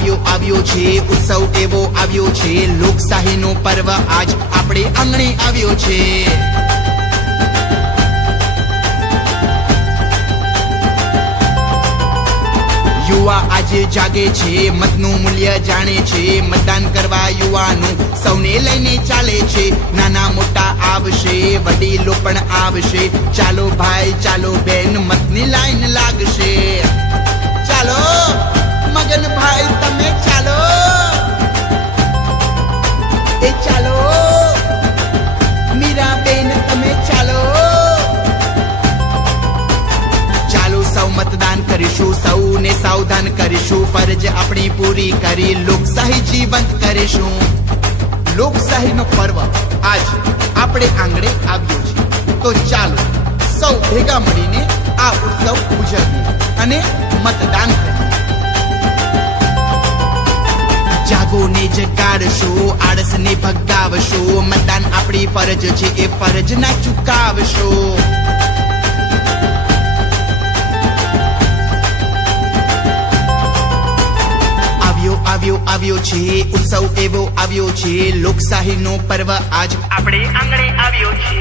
આવ્યો આવ્યો છે, ઉત્સવ એવો આવ્યો છે. લોકશાહીનો પર્વ આજ આપણે આંગણે આવ્યો છે. યુવા આજે જાગે છે, મતનું મૂલ્ય જાણે છે. મતદાન કરવા યુવાનું સૌને લઈને ચાલે છે. નાના મોટા આવશે, વડીલો પણ આવશે. ચાલો ભાઈ, ચાલો બેન, મતની લાઈન લાગશે. એ ચાલો. મીરા બેન, તમે ચાલો. ચાલો સૌ મતદાન કરીશું, સૌને સાવધાન કરીશું. ફરજ આપણી પૂરી કરી, લોકશાહી જીવંત કરીશું. લોકશાહીનો પર્વ આજ આપણે આંગણે આવ્યો છે. તો ચાલો સૌ ભેગા મળીને આ ઉત્સવ ઉજવીએ અને મતદાન કરીએ. જાગો ને જગાડશો આળસને ભગાવશો, મતદાન આપણી ફરજ છે, એ ફરજ ના ચુકાવશો. આવ્યો આવ્યો આવ્યો છે, ઉત્સવ એવો આવ્યો છે, લોકશાહીનો પર્વ આજ આપણે આંગણે આવ્યો છે